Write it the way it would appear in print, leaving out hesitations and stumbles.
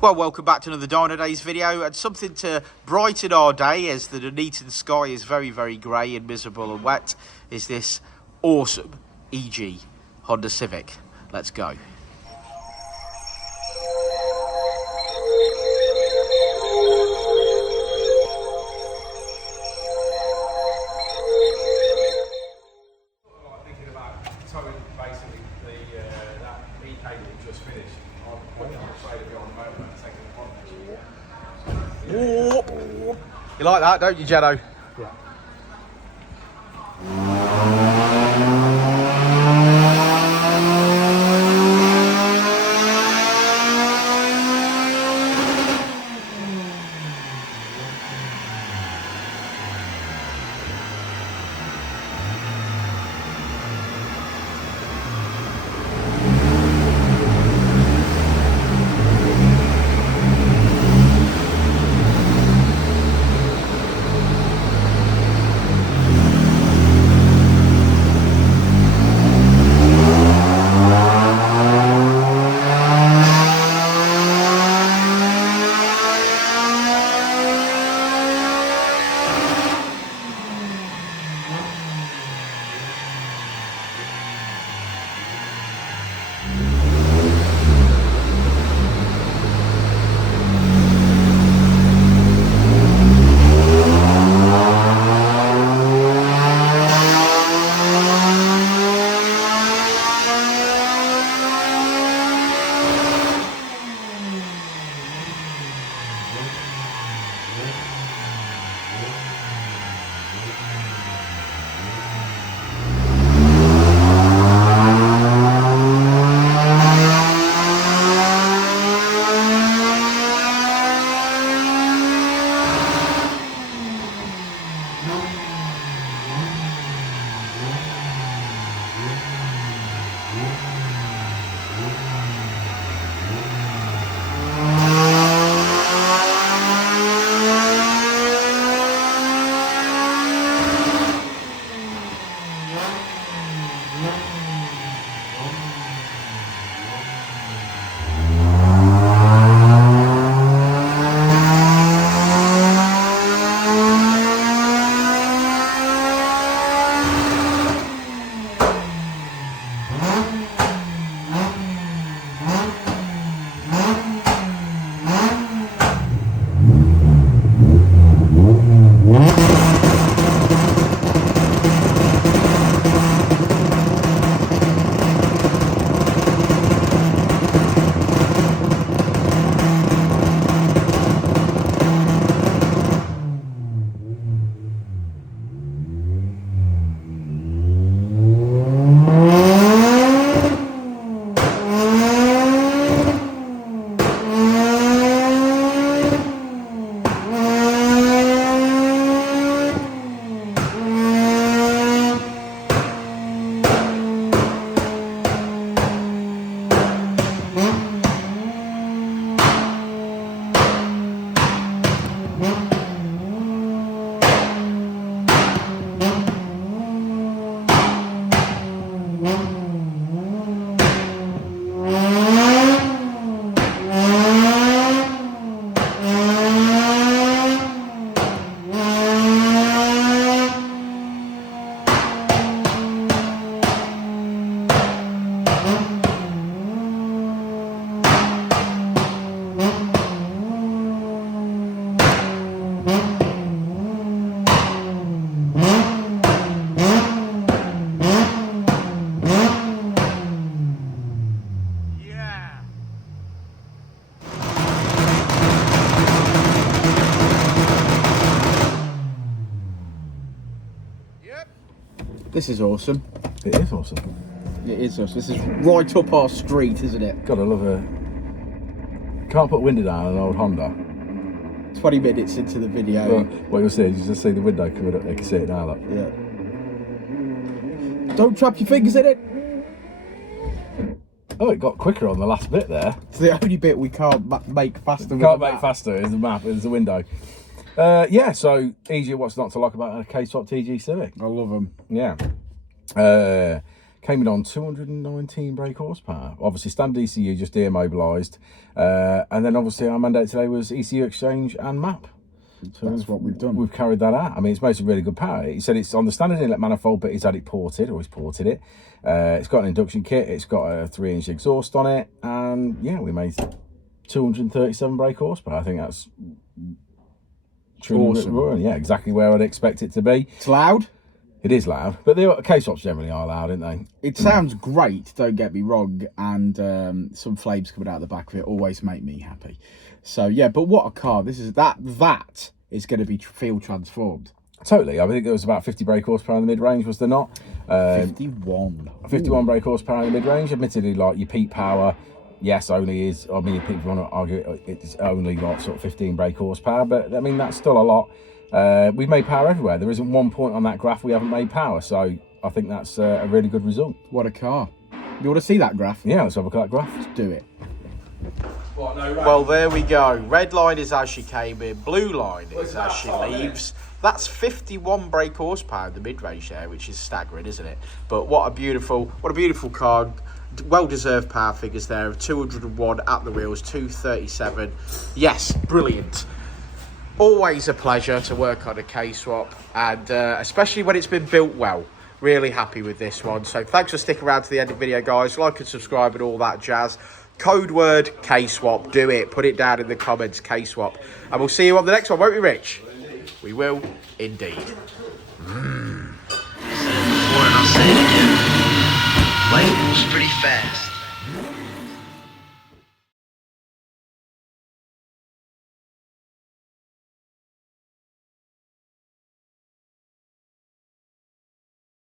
Well, welcome back to another Dynodaze video, and something to brighten our day as the Nuneaton sky is very, very grey and miserable and wet is this awesome EG Honda Civic. Let's go. Thinking about towing basically that cable just finished. I'm afraid to be on the motor and taking the Oh, you like that, don't you, Jeno? Yeah. This is awesome. It is awesome. It is awesome. This is right up our street, isn't it? Gotta love a... Can't put window down on an old Honda. 20 minutes into the video. Well, what you'll see is you just see the window coming up. You can see it now, look. Yeah. Don't trap your fingers in it. Oh, it got quicker on the last bit there. It's the only bit we can't make faster. Can't make faster is the map, is the window. Yeah, so easier what's not to like about a Kswap TG Civic. I love them. Yeah. Came in on 219 brake horsepower. Obviously, standard ECU, just demobilised. And then obviously our mandate today was ECU exchange and map. So that's what we've done. We've carried that out. I mean, it's mostly really good power. He said it's on the standard inlet manifold, but he's had it ported, or he's ported it. It's got an induction kit. It's got a 3-inch exhaust on it. And yeah, we made 237 brake horsepower. I think that's awesome. Yeah, exactly where I'd expect it to be. It's loud. It is loud, but the K-swaps generally are loud, aren't they? It sounds great, don't get me wrong, and some flames coming out of the back of it always make me happy. So yeah, but what a car! This is that is going to be feel transformed. Totally. I think there was about 50 brake horsepower in the mid-range, was there not? 51 brake horsepower in the mid-range. Admittedly, like your peak power, yes, only is. I mean, people want to argue it's only like sort of 15 brake horsepower, but I mean that's still a lot. We've made power everywhere. There isn't one point on that graph we haven't made power, so I think that's a really good result. What a car! You want to see that graph? Yeah, let's have a look at that graph. Let's do it. What, no rain? Well, there we go. Red line is as she came in, blue line is as she leaves. That's 51 brake horsepower in the mid-range there, which is staggering, isn't it? But what a beautiful car. Well-deserved power figures there of 201 at the wheels, 237. Yes, brilliant. Always a pleasure to work on a K-Swap, and especially when it's been built well. Really happy with this one. So thanks for sticking around to the end of the video, guys. Like and subscribe and all that jazz. Code word K-Swap. Do it. Put it down in the comments, K-Swap. And we'll see you on the next one, won't we, Rich? We will indeed. Said it before and I'll say it again. Life moves pretty fast.